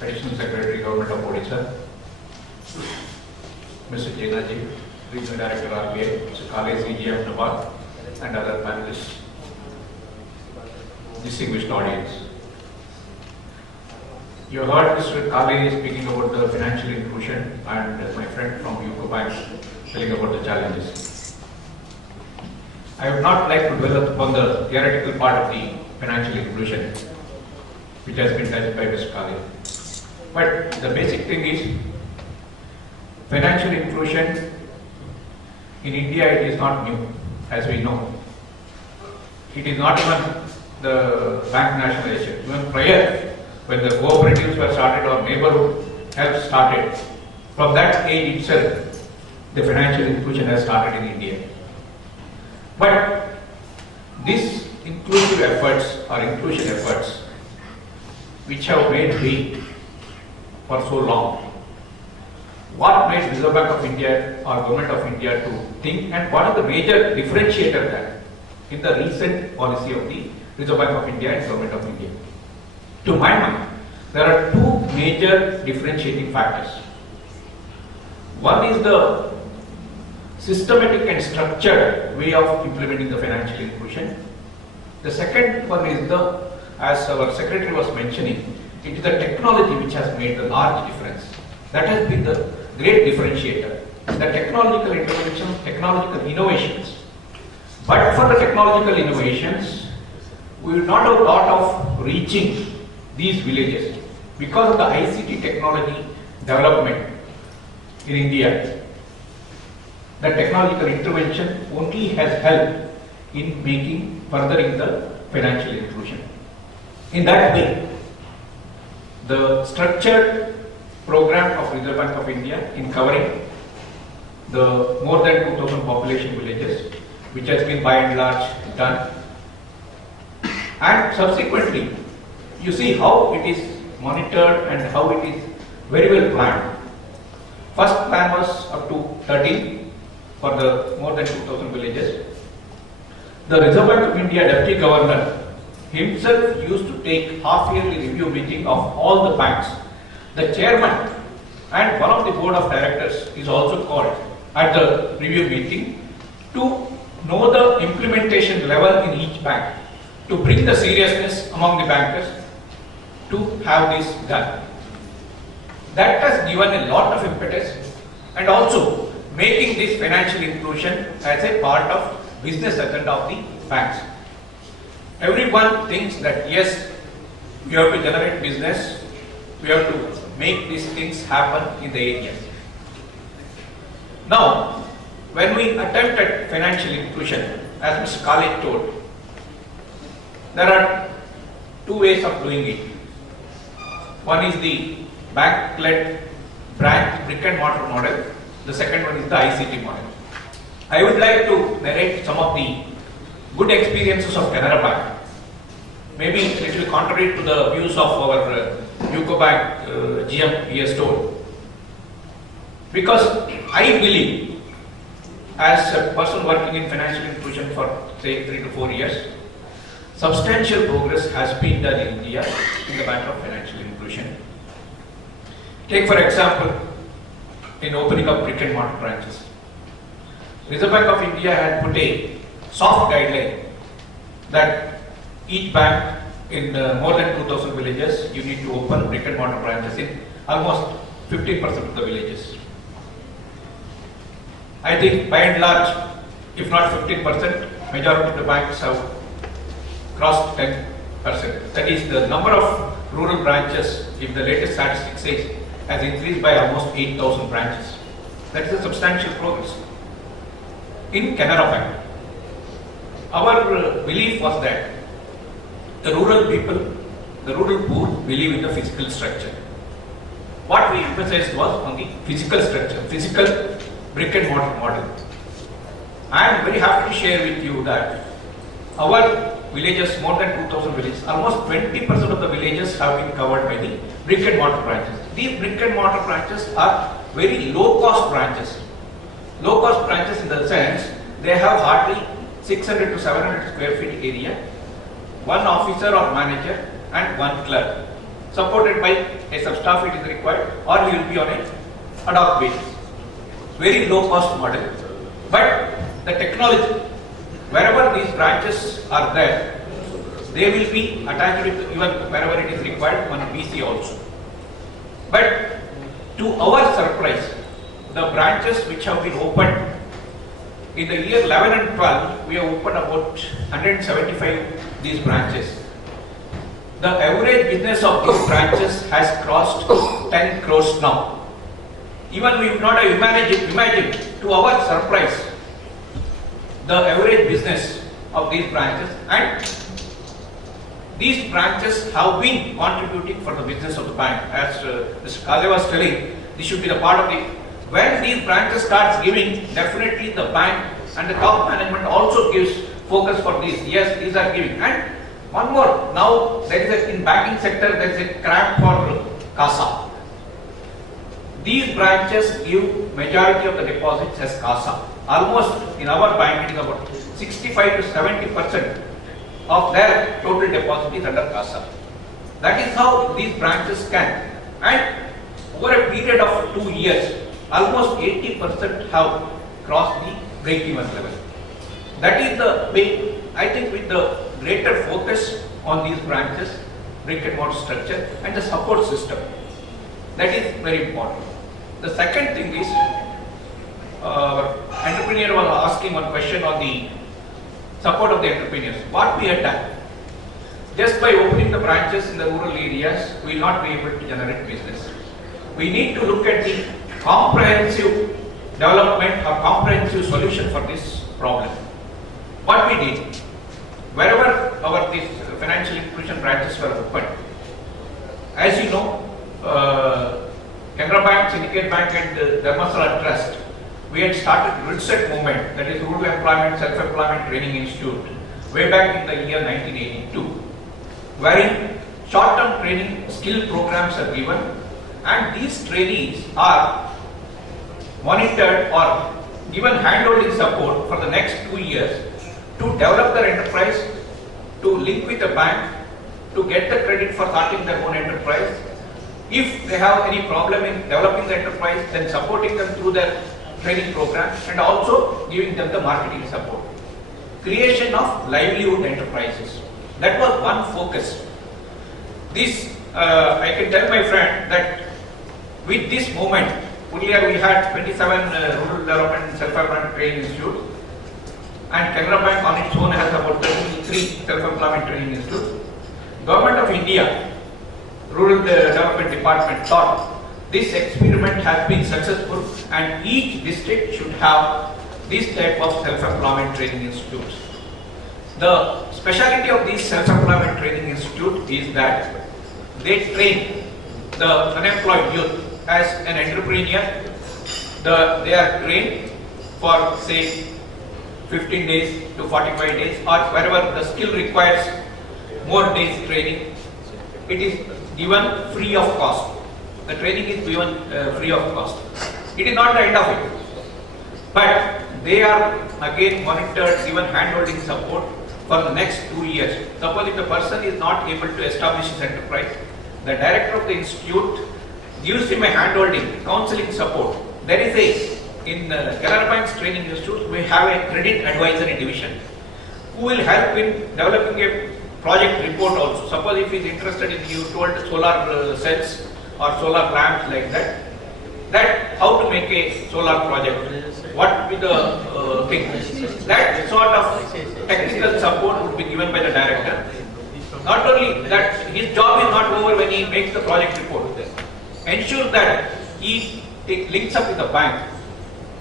Additional Secretary, Government of Odisha, Mr. Jenaji, Regional Director RBI, Mr. Kale CG Ahmedabad, and other panelists, distinguished audience. You heard Mr. Kale speaking about the financial inclusion and my friend from UCO Bank telling about the challenges. I would not like to dwell upon the theoretical part of the financial inclusion, which has been touched by Mr. Kale. But the basic thing is, financial inclusion in India, it is not new, as we know. It is not even the bank nationalization. Even prior, when the cooperatives were started or neighborhood help started, from that age itself, the financial inclusion has started in India. But these inclusive efforts or inclusion efforts, which have made way for so long, what made Reserve Bank of India or Government of India to think, and what is the major differentiator that in the recent policy of the Reserve Bank of India and Government of India? To my mind, there are two major differentiating factors. One is the systematic and structured way of implementing the financial inclusion. The second one is the, as our secretary was mentioning, it is the technology which has made the large difference. That has been the great differentiator. The technological intervention, technological innovations. But for the technological innovations, we would not have thought of reaching these villages because of the ICT technology development in India. The technological intervention only has helped in making, furthering the financial inclusion. In that way, the structured program of Reserve Bank of India in covering the more than 2,000 population villages, which has been by and large done. And subsequently, you see how it is monitored and how it is very well planned. First plan was up to 13 for the more than 2,000 villages. The Reserve Bank of India Deputy Governor himself used to take half-yearly review meeting of all the banks. The chairman and one of the board of directors is also called at the review meeting to know the implementation level in each bank, to bring the seriousness among the bankers to have this done. That has given a lot of impetus and also making this financial inclusion as a part of business agenda of the banks. Everyone thinks that yes, we have to generate business, we have to make these things happen in the area. Now, when we attempted financial inclusion, as Mr. Kale told, there are two ways of doing it. One is the bank-led branch brick and mortar model. The second one is the ICT model. I would like to narrate some of the good experiences of Canara Bank. Maybe it will contrary to the views of our UCO Bank GM he has told. Because I believe, as a person working in financial inclusion for say 3 to 4 years, substantial progress has been done in India in the matter of financial inclusion. Take for example, in opening up brick and mortar branches. Reserve Bank of India had put a soft guideline that each bank in more than 2,000 villages, you need to open brick and mortar branches in almost 15% of the villages. I think by and large, if not 15%, majority of the banks have crossed 10%. That is, the number of rural branches, if the latest statistic says, has increased by almost 8,000 branches. That is a substantial progress. In Canara Bank, our belief was that the rural people, the rural poor, believe in the physical structure. What we emphasized was on the physical structure, physical brick and mortar model. I am very happy to share with you that our villages, more than 2,000 villages, almost 20% of the villages have been covered by the brick and mortar branches. These brick and mortar branches are very low cost branches. Low cost branches in the sense they have hardly 600 to 700 square feet area, one officer or manager and one clerk. supported by a sub-staff it is required, or he will be on a ad hoc basis. Very low cost model. But the technology, wherever these branches are there, they will be attached with even wherever it is required on PC also. But to our surprise, the branches which have been opened in the year 11 and 12, we have opened about 175 these branches. The average business of these branches has crossed 10 crores now. Even we would not have imagined to our surprise the average business of these branches, and these branches have been contributing for the business of the bank. As Mr. Kaze was telling, this should be the part of the, when these branches starts giving, definitely the bank and the top management also gives focus for these. Yes, these are giving. And one more, now there is a, in banking sector there is a cramp for CASA. These branches give majority of the deposits as CASA. Almost in our bank it is about 65 to 70% of their total deposit is under CASA. That is how these branches can. And over a period of 2 years, almost 80% have crossed the break-even level. That is the way, I think, with the greater focus on these branches, brick and mortar structure and the support system. That is very important. The second thing is, entrepreneur was asking one question on the support of the entrepreneurs. What we had done, just by opening the branches in the rural areas, we will not be able to generate business. We need to look at the comprehensive development or comprehensive solution for this problem. What we did, wherever our these financial institution branches were opened, as you know, Canara Bank, Syndicate Bank and Dharmasala Trust, we had started RULSET movement, that is Rural Employment Self-Employment Training Institute, way back in the year 1982, wherein short-term training skill programs are given, and these trainees are monitored or given handholding support for the next 2 years to develop their enterprise, to link with the bank, to get the credit for starting their own enterprise. If they have any problem in developing the enterprise, then supporting them through their training program and also giving them the marketing support. Creation of livelihood enterprises. That was one focus. This, I can tell my friend that with this movement, earlier we had 27 Rural Development and Self-Employment Training Institutes, and Canara Bank on its own has about 33 Self-Employment Training Institutes. Government of India, Rural Development Department thought this experiment has been successful and each district should have this type of self-employment training institutes. The speciality of these self-employment training institute is that they train the unemployed youth as an entrepreneur. They are trained for say 15 days to 45 days or wherever the skill requires more days training. It is given free of cost. The training is given free of cost. It is not the end of it. But they are again monitored, given handholding support for the next 2 years. Suppose if the person is not able to establish his enterprise, the director of the institute gives him a handholding, counseling support. There is in Canara Bank's training institute, we have a credit advisory division who will help in developing a project report also. Suppose if he is interested in, you told solar cells or solar lamps like that how to make a solar project, what would be the thing. That sort of technical support would be given by the director. Not only that, his job is not over when he makes the project report. Ensure that he links up with the bank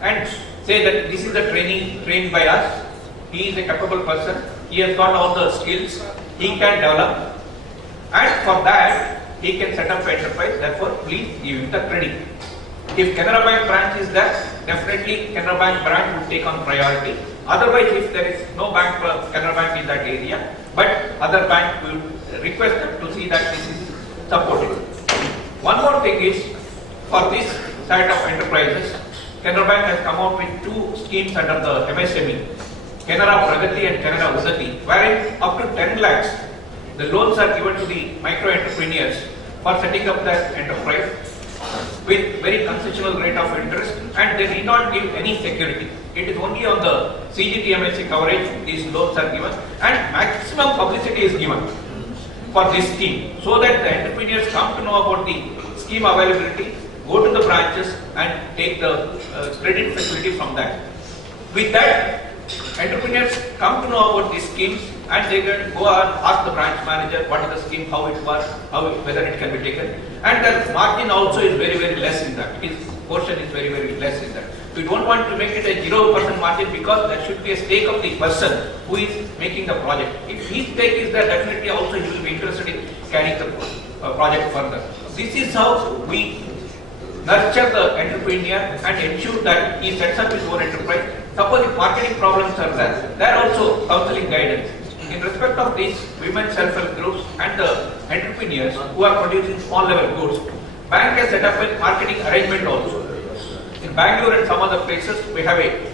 and say that this is the training trained by us, he is a capable person, he has got all the skills, he can develop, and for that he can set up an enterprise, therefore please give him the credit. If Canara Bank branch is there, definitely Canara Bank branch would take on priority. Otherwise, if there is no bank, Canara Bank in that area, but other bank will request them to see that this is supported. One more thing is, for this side of enterprises, Canara Bank has come out with 2 schemes under the MSME, Canara Pragati and Canara Unnati, wherein up to 10 lakhs, the loans are given to the micro entrepreneurs for setting up that enterprise with very concessional rate of interest, and they need not give any security. It is only on the CGTMSE coverage these loans are given, and maximum publicity is given for this scheme, so that the entrepreneurs come to know about the scheme availability, go to the branches and take the credit facility from that. With that, entrepreneurs come to know about these schemes, and they can go and ask the branch manager what is the scheme, how it works, whether it can be taken, and the margin also is very, very less in that. His portion is very, very less in that. We don't want to make it a 0% margin, because there should be a stake of the person who is making the project. If his stake is there, definitely also he will be interested in carrying the project further. This is how we nurture the entrepreneur and ensure that he sets up his own enterprise. Suppose if marketing problems are there are also counseling guidance. In respect of these women self-help groups and the entrepreneurs who are producing small level goods, bank has set up a marketing arrangement also. In Bangalore and some other places, we have a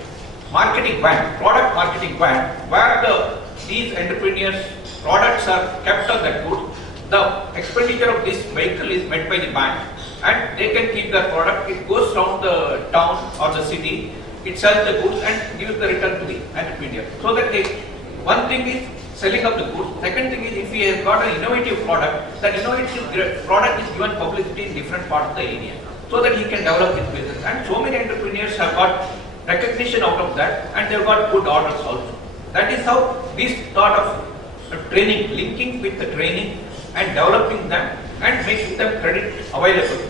marketing bank, product marketing bank, where these entrepreneurs' products are kept on that good. The expenditure of this vehicle is met by the bank, and they can keep the product. It goes around the town or the city, it sells the goods and gives the return to the entrepreneur. So that one thing is selling of the goods. Second thing is, if he has got an innovative product, that innovative product is given publicity in different parts of the area, so that he can develop his business. And so many entrepreneurs have got recognition out of that, and they've got good orders also. That is how this sort of training, linking with the training and developing them and making them credit available.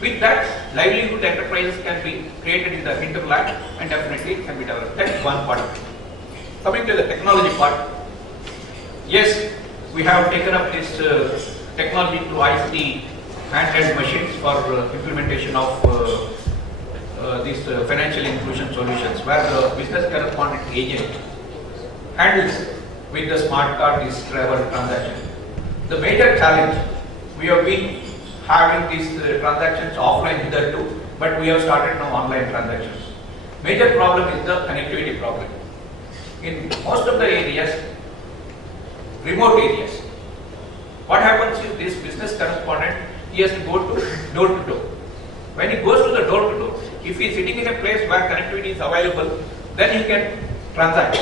With that, livelihood enterprises can be created in the hinterland, and definitely it can be developed. That is one part. Coming to the technology part, yes, we have taken up this technology to ICT handheld machines for implementation of these financial inclusion solutions, where the business correspondent agent handles with the smart card this travel transaction. The major challenge, we have been having these transactions offline hitherto, but we have started now online transactions. Major problem is the connectivity problem. In most of the areas, remote areas, what happens is this business correspondent, he has to go to door to door. When he goes to the door to door, if he is sitting in a place where connectivity is available, then he can transact.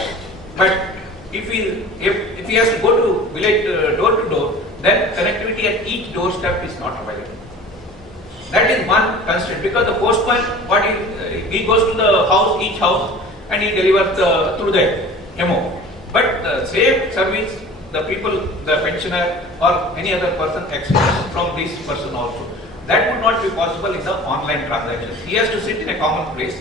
But if he has to go to village door to door, then connectivity at each doorstep is not available. That is one constraint, because the postman, he goes to the house, each house, and he delivers through the MO. But the same service, the people, the pensioner or any other person expects from this person also. That would not be possible in the online transactions. He has to sit in a common place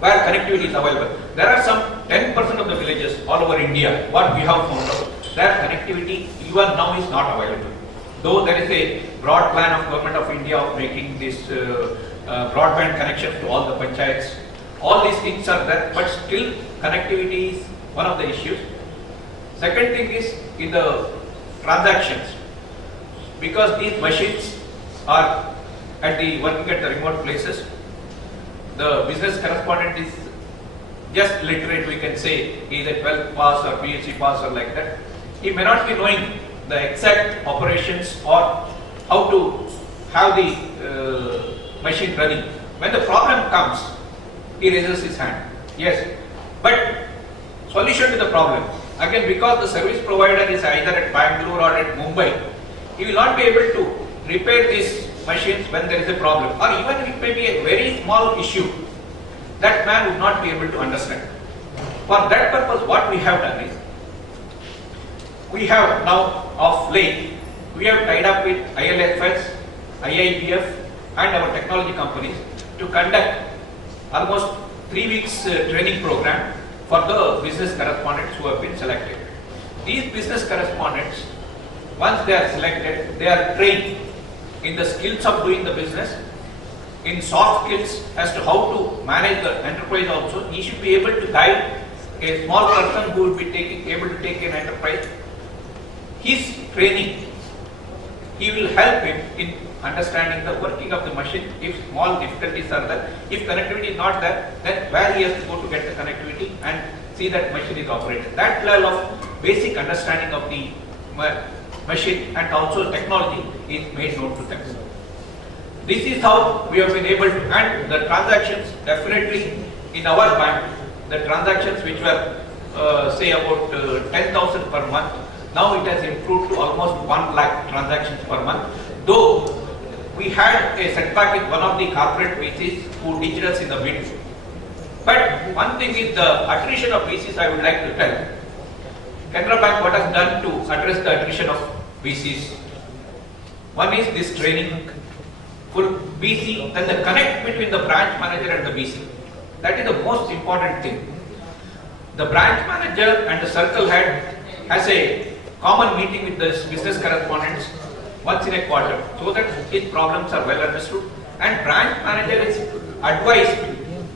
where connectivity is available. There are some 10% of the villages all over India, what we have found out, their connectivity even now is not available. Though there is a broad plan of Government of India of making this broadband connections to all the panchayats. All these things are there, but still connectivity is one of the issues. Second thing is in the transactions, because these machines are working at the remote places, the business correspondent is just literate, we can say, either 12th pass or PhD pass or like that. He may not be knowing the exact operations or how to have the machine running. When the problem comes, he raises his hand. Yes, but solution to the problem, again, because the service provider is either at Bangalore or at Mumbai, he will not be able to repair these machines when there is a problem, or even it may be a very small issue, that man would not be able to understand. For that purpose, what we have done is, we have now of late, we have tied up with ILFS, IIBF and our technology companies to conduct almost 3 weeks training program for the business correspondents who have been selected. These business correspondents, once they are selected, they are trained in the skills of doing the business, in soft skills as to how to manage the enterprise also. He should be able to guide a small person who will be able to take an enterprise. His training, he will help him in understanding the working of the machine. If small difficulties are there, if connectivity is not there, then where he has to go to get the connectivity and see that machine is operated. That level of basic understanding of the machine and also technology is made known to them. This is how we have been able to, and the transactions definitely in our bank, the transactions which were say about 10,000 per month, now it has improved to almost 1 lakh transactions per month. Though we had a setback with one of the corporate VCs who ditched us in the mid. But one thing is the attrition of VCs I would like to tell. Canara Bank what has done to address the attrition of VCs. One is this training, full VC, then the connect between the branch manager and the VC. That is the most important thing. The branch manager and the circle head has a common meeting with the business correspondents once in a quarter so that his problems are well understood, and branch manager is advised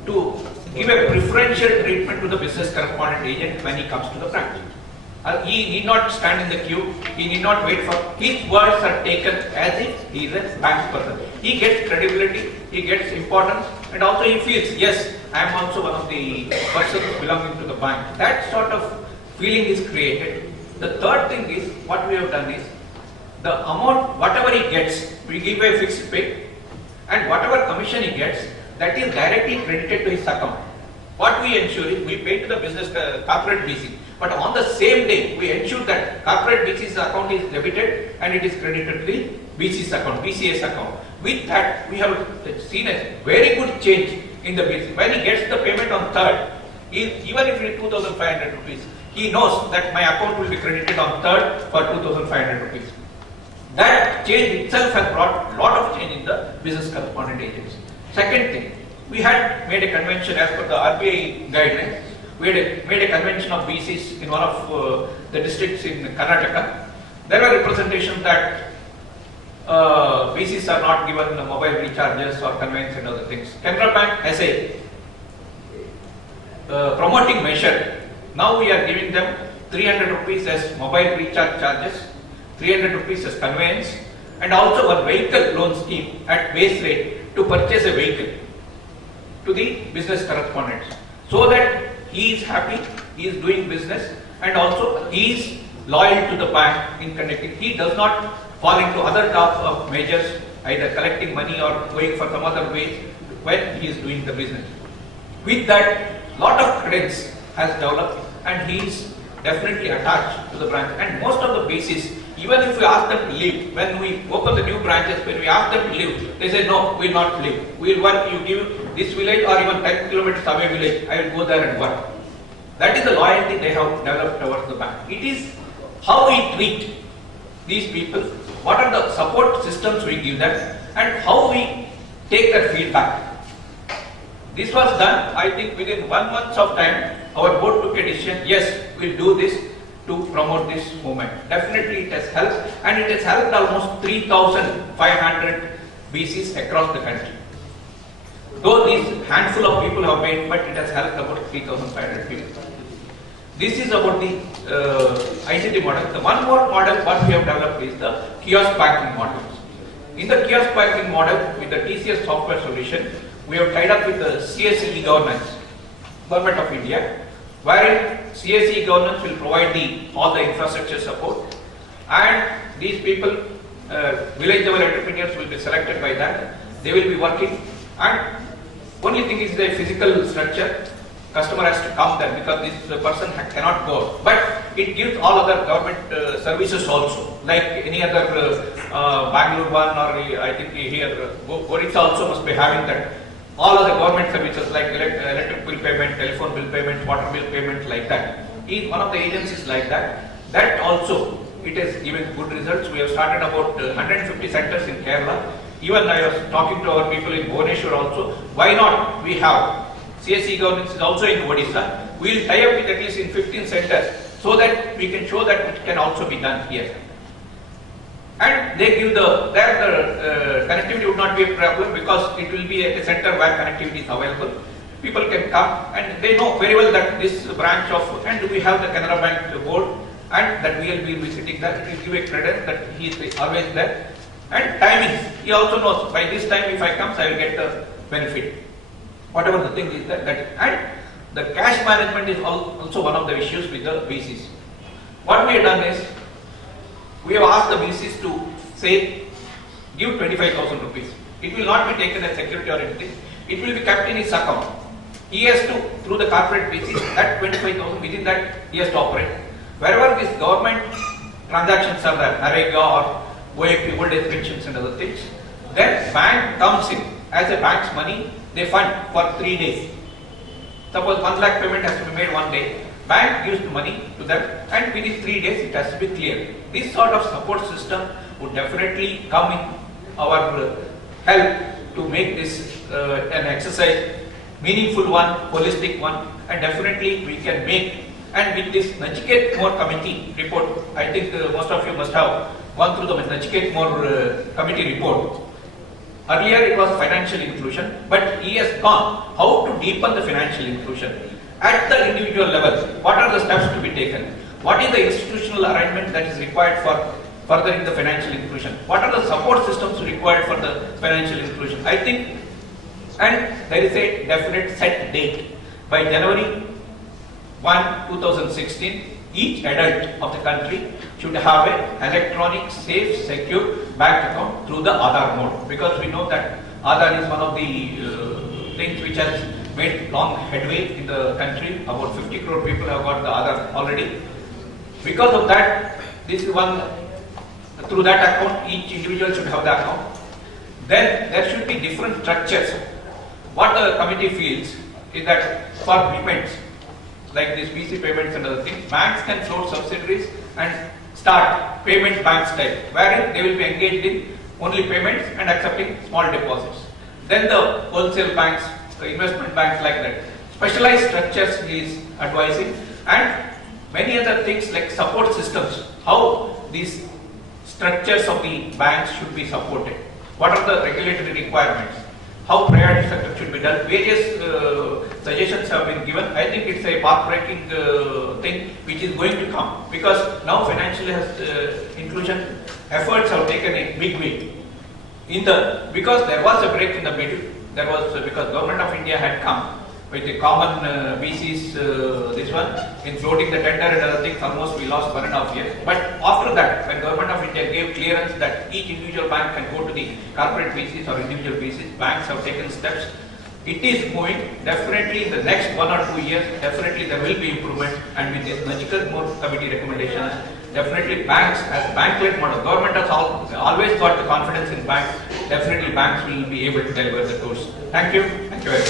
to give a preferential treatment to the business correspondent agent when he comes to the branch. He need not stand in the queue, he need not wait for, his words are taken as if he is a bank person. He gets credibility, he gets importance, and also he feels, yes, I am also one of the persons belonging to the bank. That sort of feeling is created. The third thing is, what we have done is, the amount, whatever he gets, we give a fixed pay, and whatever commission he gets, that is directly credited to his account. What we ensure is, we pay to the business corporate VC, but on the same day, we ensure that corporate VC's account is debited and it is credited to the VC's account, VCS account. With that, we have seen a very good change in the VC. When he gets the payment on 3rd, even if it is 2,500 rupees, he knows that my account will be credited on 3rd for 2,500 rupees. That change itself has brought a lot of change in the business correspondent agents. Second thing, we had made a convention as per the RBI guidelines. We had made a convention of VCs in one of the districts in Karnataka. There were representations that VCs are not given mobile recharges or conveyance and other things. Canara Bank as a promoting measure, now we are giving them 300 rupees as mobile recharge charges, 300 rupees as conveyance, and also one vehicle loan scheme at base rate to purchase a vehicle to the business correspondents, so that he is happy, he is doing business, and also he is loyal to the bank in connecting. He does not fall into other types of measures, either collecting money or going for some other ways when he is doing the business. With that, lot of credits has developed, and he is definitely attached to the branch. And most of the bases, even if we ask them to leave, when we open the new branches, when we ask them to leave, they say, no, we will not leave. We will work, you give this village or even 10 kilometers away village, I will go there and work. That is the loyalty they have developed towards the bank. It is how we treat these people, what are the support systems we give them, and how we take that feedback. This was done, I think, within 1 month of time. Our board took a decision, yes, we'll do this to promote this movement. Definitely it has helped, and it has helped almost 3,500 VCs across the country. Though these handful of people have made, but it has helped about 3,500 people. This is about the ICT model. The one more model what we have developed is the kiosk banking model. In the kiosk banking model, with the TCS software solution, we have tied up with the CSE governance, Government of India, wherein CSE governance will provide all the infrastructure support, and these people, village level entrepreneurs will be selected by that. They will be working, and only thing is the physical structure. Customer has to come there because this person cannot go. But it gives all other government services also, like any other Bangalore one, or I think here Orissa also must be having that. All other government services like electric bill payment, telephone bill payment, water bill payment, like that. Each one of the agencies like that. That also, it has given good results. We have started about 150 centers in Kerala. Even I was talking to our people in Bhubaneswar also. Why not? We have CSE governance is also in Odisha. We will tie up with at least in 15 centers so that we can show that it can also be done here. And they give the connectivity would not be a problem because it will be a center where connectivity is available. People can come and they know very well that this branch of, and we have the Canara Bank board, and that we will be sitting there. It will give a credit that he is always there. And timings, he also knows by this time if I come, I will get the benefit. Whatever the thing is that, and the cash management is also one of the issues with the VCs. What we have done is, We have asked the VCs to say, give 25,000 rupees. It will not be taken as security or anything. It will be kept in his account. He has to, through the corporate VCs, that 25,000, within that he has to operate. Wherever these government transactions are there, NREGA or OAP, old age pensions and other things, then bank comes in as a bank's money, they fund for 3 days. Suppose 1 lakh payment has to be made one day, bank gives the money to them and within 3 days it has to be cleared. This sort of support system would definitely come in our help to make this an exercise meaningful one, holistic one, and definitely we can make. And with this Nachiket More committee report, I think most of you must have gone through the Nachiket More committee report. Earlier it was financial inclusion, but he has gone how to deepen the financial inclusion at the individual level. What are the steps to be taken? What is the institutional arrangement that is required for furthering the financial inclusion? What are the support systems required for the financial inclusion? I think, and there is a definite set date by January 1, 2016, each adult of the country should have an electronic, safe, secure bank account through the Aadhaar mode. Because we know that Aadhaar is one of the things which has made long headway in the country. About 50 crore people have got the Aadhaar already. Because of that, this is one, through that account, each individual should have the account. Then there should be different structures. What the committee feels is that for payments, like these VC payments and other things, banks can float subsidiaries and start payment bank style, wherein they will be engaged in only payments and accepting small deposits. Then the wholesale banks, the investment banks like that. Specialized structures he is advising, and many other things like support systems, how these structures of the banks should be supported. What are the regulatory requirements? How priority sector should be done. Various suggestions have been given. I think it's a path-breaking thing which is going to come, because now financial inclusion efforts have taken a big way. Because there was a break in the middle, because Government of India had come with the common VCs, this one, in floating the tender and other things, almost we lost 1.5 years. But after that, when Government of India gave clearance that each individual bank can go to the corporate VCs or individual VCs, banks have taken steps. It is moving. Definitely in the next 1 or 2 years, definitely there will be improvement. And with this Nachiket More committee recommendations, definitely banks, as bank-led model, government has always got the confidence in banks. Definitely banks will be able to deliver the goods. Thank you. Thank you very much.